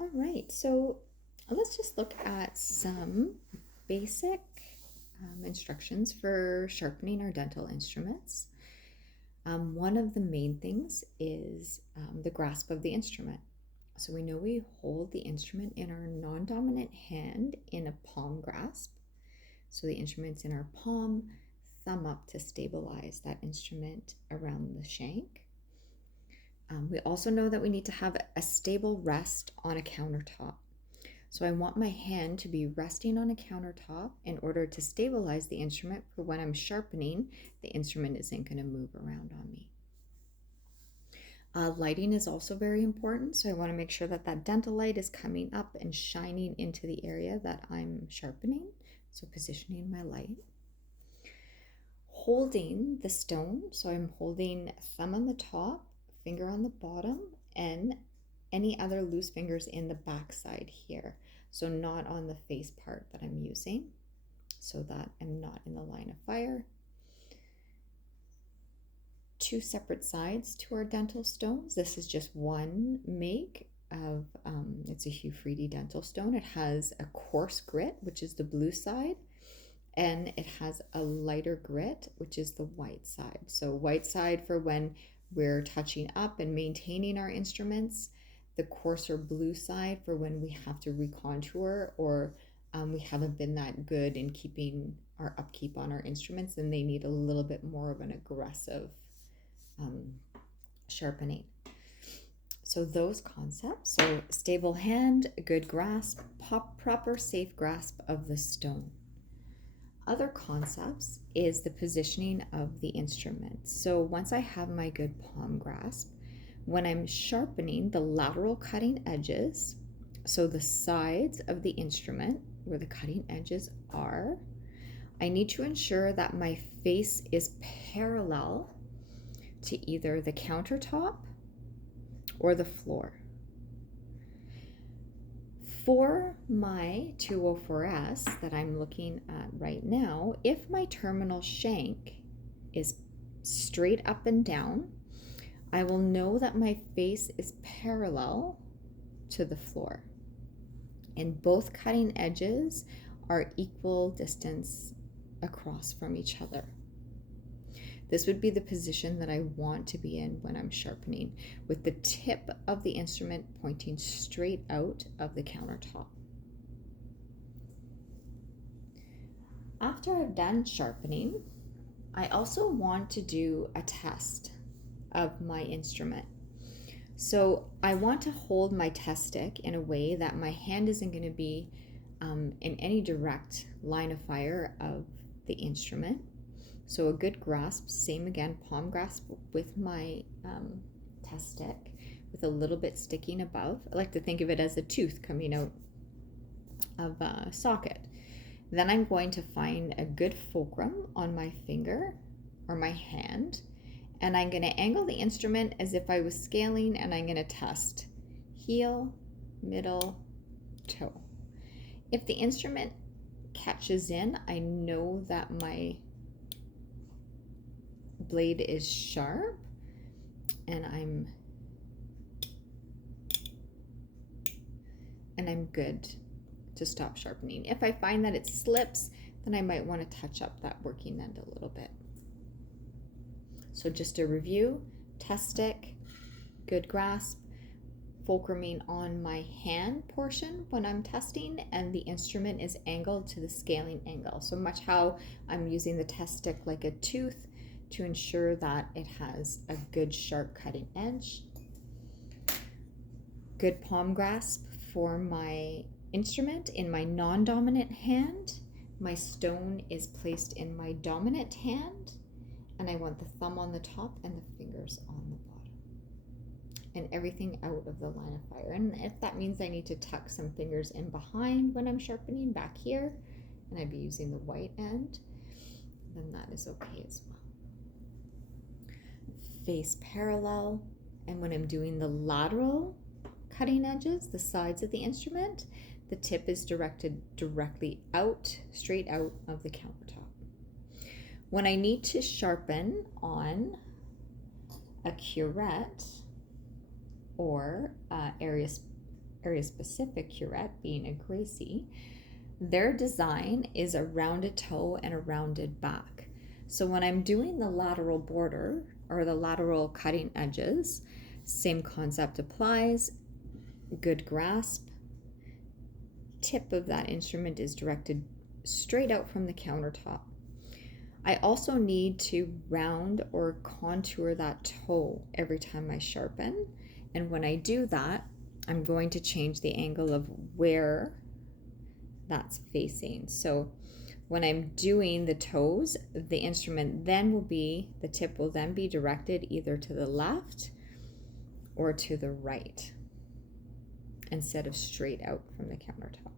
All right, so let's just look at some basic instructions for sharpening our dental instruments. One of the main things is the grasp of the instrument. So we know we hold the instrument in our non-dominant hand in a palm grasp. So the instrument's in our palm, thumb up to stabilize that instrument around the shank. We also know that we need to have a stable rest on a countertop. So I want my hand to be resting on a countertop in order to stabilize the instrument for when I'm sharpening, the instrument isn't going to move around on me. Lighting is also very important, so I want to make sure that that dental light is coming up and shining into the area that I'm sharpening, so positioning my light. Holding the stone, so I'm holding thumb on the top, finger on the bottom, and any other loose fingers in the back side here, so not on the face part that I'm using, so that I'm not in the line of fire. Two separate sides to our dental stones. This is just one make of, it's a Hugh Freedy dental stone. It has a coarse grit, which is the blue side, and it has a lighter grit, which is the white side. So white side for when we're touching up and maintaining our instruments, the coarser blue side for when we have to recontour or we haven't been that good in keeping our upkeep on our instruments, and they need a little bit more of an aggressive sharpening. So those concepts, so stable hand, good grasp, proper safe grasp of the stone. Other concepts is the positioning of the instrument. So once I have my good palm grasp, when I'm sharpening the lateral cutting edges, so the sides of the instrument where the cutting edges are, I need to ensure that my face is parallel to either the countertop or the floor. For my 204S that I'm looking at right now, if my terminal shank is straight up and down, I will know that my face is parallel to the floor. And both cutting edges are equal distance across from each other. This would be the position that I want to be in when I'm sharpening, with the tip of the instrument pointing straight out of the countertop. After I've done sharpening, I also want to do a test of my instrument. So I want to hold my test stick in a way that my hand isn't going to be in any direct line of fire of the instrument. So a good grasp, same again, palm grasp with my test stick with a little bit sticking above. I like to think of it as a tooth coming out of a socket. Then I'm going to find a good fulcrum on my finger or my hand, and I'm going to angle the instrument as if I was scaling, and I'm going to test heel, middle, toe. If the instrument catches in, I know that my blade is sharp and I'm good to stop sharpening. If I find that it slips, then I might want to touch up that working end a little bit. So just a review: test stick, good grasp, fulcruming on my hand portion when I'm testing, and the instrument is angled to the scaling angle. So much how I'm using the test stick like a tooth to ensure that it has a good sharp cutting edge. Good palm grasp for my instrument in my non-dominant hand. My stone is placed in my dominant hand, and I want the thumb on the top and the fingers on the bottom, and everything out of the line of fire. And if that means I need to tuck some fingers in behind when I'm sharpening back here, and I'd be using the white end, then that is okay as well. Face parallel, and when I'm doing the lateral cutting edges, the sides of the instrument, the tip is directed directly out, straight out of the countertop. When I need to sharpen on a curette or area specific curette, being a Gracie, their design is a rounded toe and a rounded back. So when I'm doing the lateral border or the lateral cutting edges, same concept applies. Good grasp. Tip of that instrument is directed straight out from the countertop. I also need to round or contour that toe every time I sharpen. And when I do that, I'm going to change the angle of where that's facing. So when I'm doing the toes, the instrument then will be, the tip will then be directed either to the left or to the right instead of straight out from the countertop.